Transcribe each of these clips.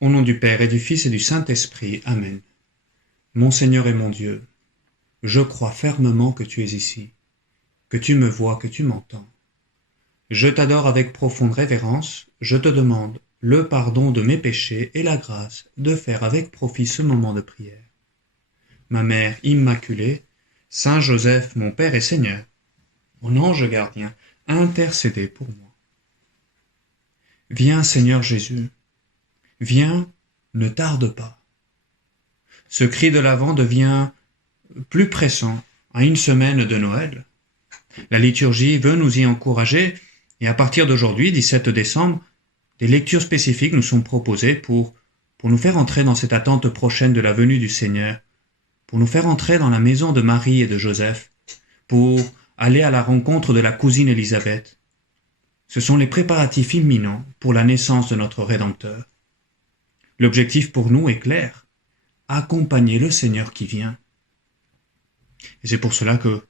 Au nom du Père et du Fils et du Saint-Esprit. Amen. Mon Seigneur et mon Dieu, je crois fermement que tu es ici, que tu me vois, que tu m'entends. Je t'adore avec profonde révérence, je te demande le pardon de mes péchés et la grâce de faire avec profit ce moment de prière. Ma Mère Immaculée, Saint Joseph, mon Père et Seigneur, mon ange gardien, intercédez pour moi. Viens Seigneur Jésus, viens, ne tarde pas. Ce cri de l'Avent devient plus pressant à une semaine de Noël. La liturgie veut nous y encourager et à partir d'aujourd'hui, 17 décembre, des lectures spécifiques nous sont proposées pour nous faire entrer dans cette attente prochaine de la venue du Seigneur, pour nous faire entrer dans la maison de Marie et de Joseph, pour aller à la rencontre de la cousine Élisabeth. Ce sont les préparatifs imminents pour la naissance de notre Rédempteur. L'objectif pour nous est clair, accompagner le Seigneur qui vient. Et c'est pour cela que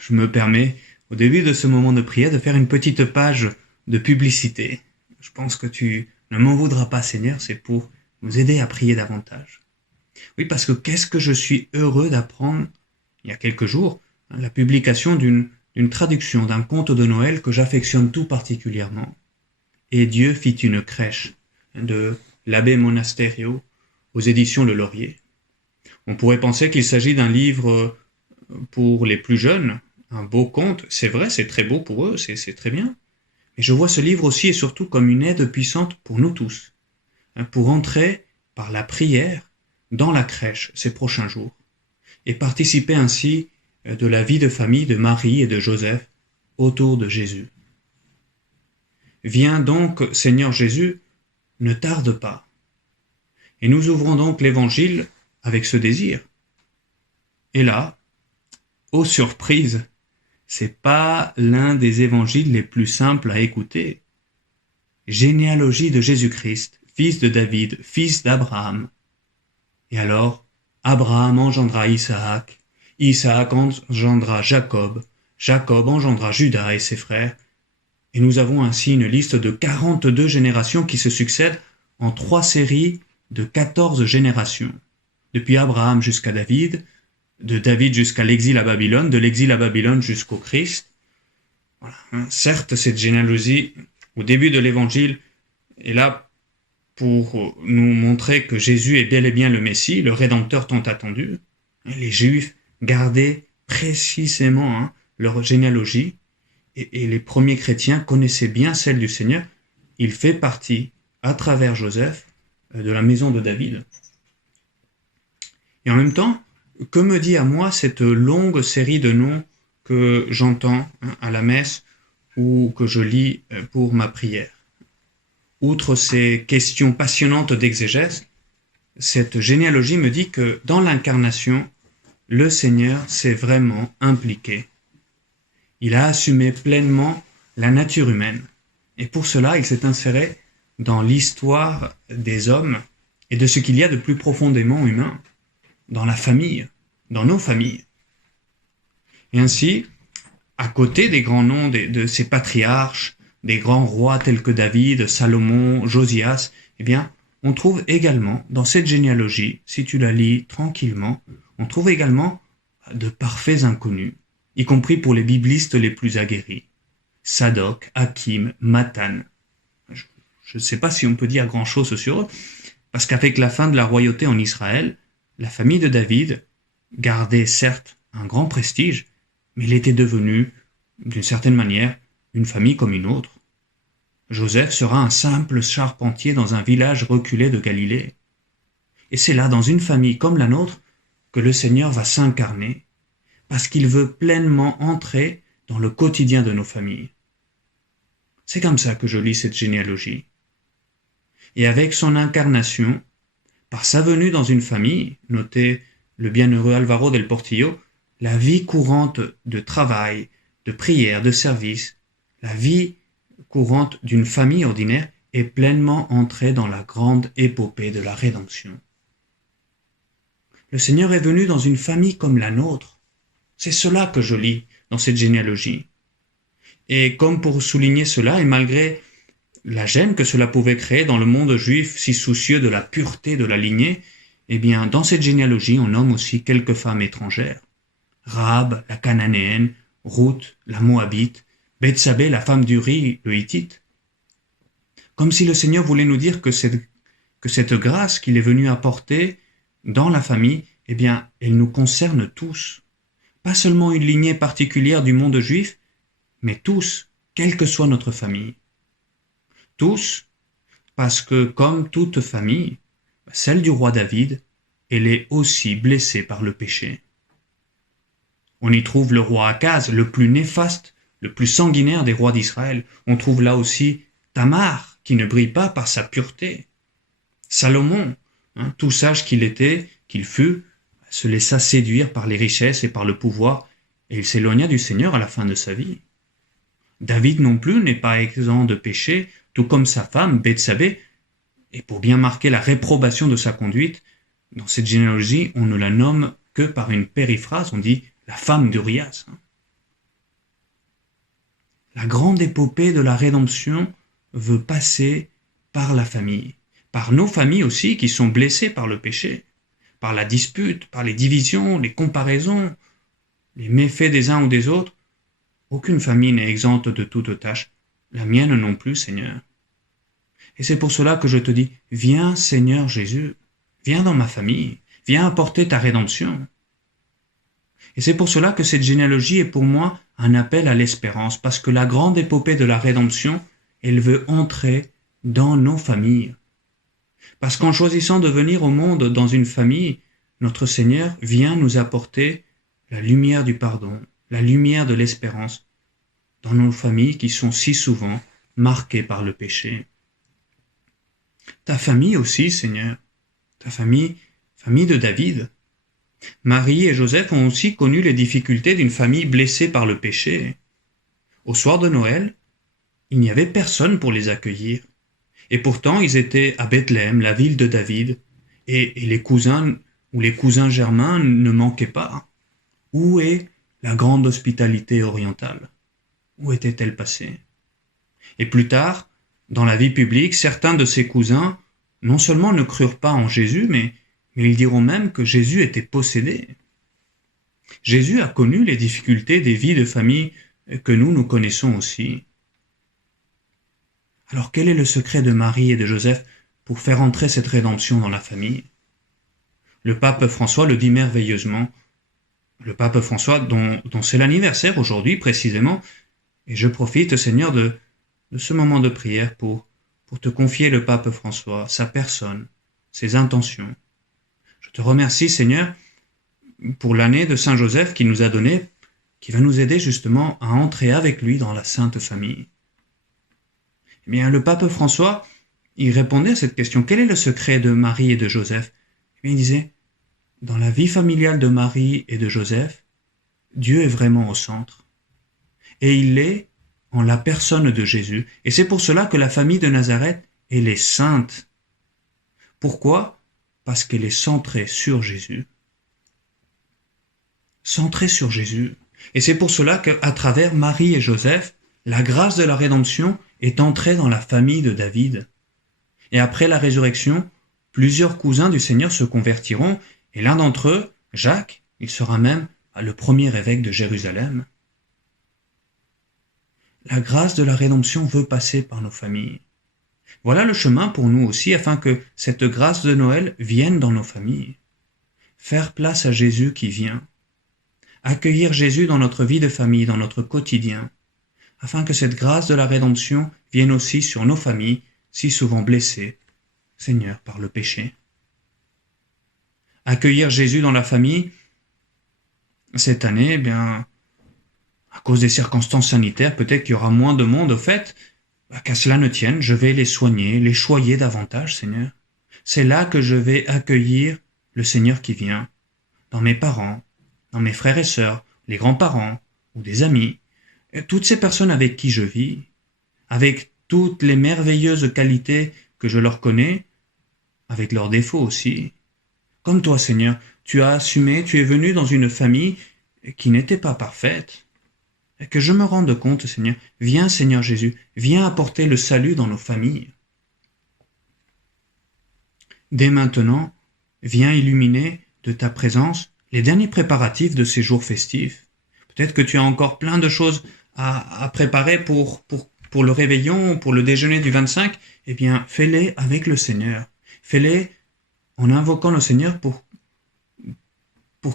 je me permets, au début de ce moment de prière, de faire une petite page de publicité. Je pense que tu ne m'en voudras pas, Seigneur, c'est pour nous aider à prier davantage. Oui, parce que qu'est-ce que je suis heureux d'apprendre, il y a quelques jours, la publication d'une traduction d'un conte de Noël que j'affectionne tout particulièrement. Et Dieu fit une crèche, de l'abbé Monasterio, aux éditions Le Laurier. On pourrait penser qu'il s'agit d'un livre pour les plus jeunes, un beau conte, c'est vrai, c'est très beau pour eux, c'est très bien. Mais je vois ce livre aussi et surtout comme une aide puissante pour nous tous, pour entrer par la prière dans la crèche ces prochains jours, et participer ainsi de la vie de famille de Marie et de Joseph autour de Jésus. Viens donc, Seigneur Jésus, ne tarde pas. Et nous ouvrons donc l'Évangile avec ce désir. Et là, ô surprise, c'est pas l'un des évangiles les plus simples à écouter. Généalogie de Jésus-Christ, fils de David, fils d'Abraham. Et alors, Abraham engendra Isaac, Isaac engendra Jacob, Jacob engendra Judas et ses frères, et nous avons ainsi une liste de 42 générations qui se succèdent en 3 séries de 14 générations, depuis Abraham jusqu'à David, de David jusqu'à l'exil à Babylone, de l'exil à Babylone jusqu'au Christ. Voilà. Certes, cette généalogie, au début de l'Évangile, est là pour nous montrer que Jésus est bel et bien le Messie, le Rédempteur tant attendu. Les Juifs gardaient précisément leur généalogie, et les premiers chrétiens connaissaient bien celle du Seigneur. Il fait partie, à travers Joseph, de la maison de David. Et en même temps, que me dit à moi cette longue série de noms que j'entends à la messe ou que je lis pour ma prière? Outre ces questions passionnantes d'exégèse, cette généalogie me dit que dans l'incarnation, le Seigneur s'est vraiment impliqué. Il a assumé pleinement la nature humaine. Et pour cela, il s'est inséré dans l'histoire des hommes et de ce qu'il y a de plus profondément humain, dans la famille, dans nos familles. Et ainsi, à côté des grands noms de ces patriarches, des grands rois tels que David, Salomon, Josias, eh bien, on trouve également, dans cette généalogie, si tu la lis tranquillement, on trouve également de parfaits inconnus, y compris pour les biblistes les plus aguerris. Sadoc, Hakim, Mathan. Je ne sais pas si on peut dire grand-chose sur eux, parce qu'avec la fin de la royauté en Israël, la famille de David gardait certes un grand prestige, mais il était devenu, d'une certaine manière, une famille comme une autre. Joseph sera un simple charpentier dans un village reculé de Galilée. Et c'est là, dans une famille comme la nôtre, que le Seigneur va s'incarner, parce qu'il veut pleinement entrer dans le quotidien de nos familles. C'est comme ça que je lis cette généalogie. Et avec son incarnation, par sa venue dans une famille, notez le bienheureux Alvaro del Portillo, la vie courante de travail, de prière, de service, la vie courante d'une famille ordinaire est pleinement entrée dans la grande épopée de la rédemption. Le Seigneur est venu dans une famille comme la nôtre. C'est cela que je lis dans cette généalogie. Et comme pour souligner cela, et malgré la gêne que cela pouvait créer dans le monde juif si soucieux de la pureté de la lignée, eh bien, dans cette généalogie, on nomme aussi quelques femmes étrangères. Rahab, la Cananéenne, Ruth, la Moabite, Bethsabée, la femme d'Uri, le Hittite. Comme si le Seigneur voulait nous dire que cette grâce qu'il est venu apporter dans la famille, eh bien, elle nous concerne tous. Pas seulement une lignée particulière du monde juif, mais tous, quelle que soit notre famille. Tous, parce que comme toute famille, celle du roi David, elle est aussi blessée par le péché. On y trouve le roi Akaz, le plus néfaste, le plus sanguinaire des rois d'Israël. On trouve là aussi Tamar, qui ne brille pas par sa pureté. Salomon, tout sage qu'il était, qu'il fut, se laissa séduire par les richesses et par le pouvoir, et il s'éloigna du Seigneur à la fin de sa vie. David non plus n'est pas exempt de péché, tout comme sa femme, Bethsabée, et pour bien marquer la réprobation de sa conduite, dans cette généalogie, on ne la nomme que par une périphrase, on dit la femme d'Urias. La grande épopée de la rédemption veut passer par la famille, par nos familles aussi qui sont blessées par le péché, par la dispute, par les divisions, les comparaisons, les méfaits des uns ou des autres. Aucune famille n'est exempte de toute tâche, la mienne non plus, Seigneur. Et c'est pour cela que je te dis, viens Seigneur Jésus, viens dans ma famille, viens apporter ta rédemption. Et c'est pour cela que cette généalogie est pour moi un appel à l'espérance, parce que la grande épopée de la rédemption, elle veut entrer dans nos familles. Parce qu'en choisissant de venir au monde dans une famille, notre Seigneur vient nous apporter la lumière du pardon, la lumière de l'espérance, dans nos familles qui sont si souvent marquées par le péché. Ta famille aussi, Seigneur, ta famille de David. Marie et Joseph ont aussi connu les difficultés d'une famille blessée par le péché. Au soir de Noël, il n'y avait personne pour les accueillir. Et pourtant, ils étaient à Bethléem, la ville de David, et les cousins ou les cousins germains ne manquaient pas. Où est la grande hospitalité orientale? Où était-elle passée? Et plus tard, dans la vie publique, certains de ses cousins non seulement ne crurent pas en Jésus, mais ils diront même que Jésus était possédé. Jésus a connu les difficultés des vies de famille que nous connaissons aussi. Alors quel est le secret de Marie et de Joseph pour faire entrer cette rédemption dans la famille? Le pape François le dit merveilleusement. Le pape François, dont c'est l'anniversaire aujourd'hui précisément, et je profite, Seigneur, de ce moment de prière pour te confier le pape François, sa personne, ses intentions. Je te remercie, Seigneur, pour l'année de Saint Joseph qu'il nous a donnée, qui va nous aider justement à entrer avec lui dans la Sainte Famille. Eh bien, le pape François, il répondait à cette question. Quel est le secret de Marie et de Joseph? Eh bien, il disait, dans la vie familiale de Marie et de Joseph, Dieu est vraiment au centre. Et il est en la personne de Jésus. Et c'est pour cela que la famille de Nazareth, elle est sainte. Pourquoi? Parce qu'elle est centrée sur Jésus. Centrée sur Jésus. Et c'est pour cela qu'à travers Marie et Joseph, la grâce de la rédemption est entrée dans la famille de David. Et après la résurrection, plusieurs cousins du Seigneur se convertiront, et l'un d'entre eux, Jacques, il sera même le premier évêque de Jérusalem. La grâce de la rédemption veut passer par nos familles. Voilà le chemin pour nous aussi, afin que cette grâce de Noël vienne dans nos familles. Faire place à Jésus qui vient. Accueillir Jésus dans notre vie de famille, dans notre quotidien, afin que cette grâce de la rédemption vienne aussi sur nos familles, si souvent blessées, Seigneur, par le péché. Accueillir Jésus dans la famille, cette année, eh bien, à cause des circonstances sanitaires, peut-être qu'il y aura moins de monde au fait, qu'à cela ne tienne, je vais les soigner, les choyer davantage, Seigneur. C'est là que je vais accueillir le Seigneur qui vient, dans mes parents, dans mes frères et sœurs, les grands-parents ou des amis, et toutes ces personnes avec qui je vis, avec toutes les merveilleuses qualités que je leur connais, avec leurs défauts aussi. Comme toi, Seigneur, tu as assumé, tu es venu dans une famille qui n'était pas parfaite. que je me rende compte, Seigneur. Viens, Seigneur Jésus, viens apporter le salut dans nos familles. Dès maintenant, viens illuminer de ta présence les derniers préparatifs de ces jours festifs. Peut-être que tu as encore plein de choses à préparer pour le réveillon, pour le déjeuner du 25. Eh bien, fais-les avec le Seigneur. Fais-les en invoquant le Seigneur pour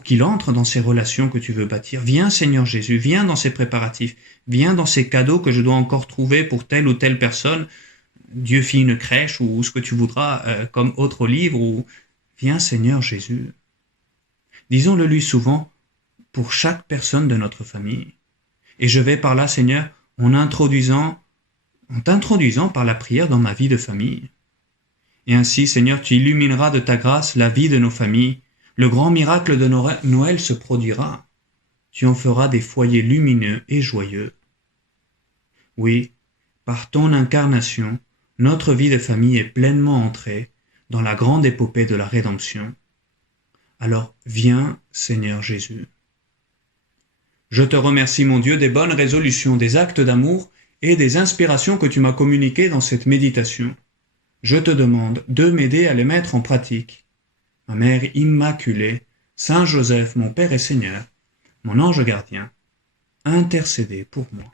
qu'il entre dans ces relations que tu veux bâtir. Viens, Seigneur Jésus, viens dans ces préparatifs. Viens dans ces cadeaux que je dois encore trouver pour telle ou telle personne. Dieu fit une crèche ou ce que tu voudras comme autre livre. Ou viens, Seigneur Jésus. Disons-le lui souvent pour chaque personne de notre famille. Et je vais par là, Seigneur, en t'introduisant par la prière dans ma vie de famille. Et ainsi, Seigneur, tu illumineras de ta grâce la vie de nos familles. Le grand miracle de Noël se produira. Tu en feras des foyers lumineux et joyeux. Oui, par ton incarnation, notre vie de famille est pleinement entrée dans la grande épopée de la rédemption. Alors viens, Seigneur Jésus. Je te remercie, mon Dieu, des bonnes résolutions, des actes d'amour et des inspirations que tu m'as communiquées dans cette méditation. Je te demande de m'aider à les mettre en pratique. Ma Mère Immaculée, Saint Joseph, mon Père et Seigneur, mon ange gardien, intercédez pour moi.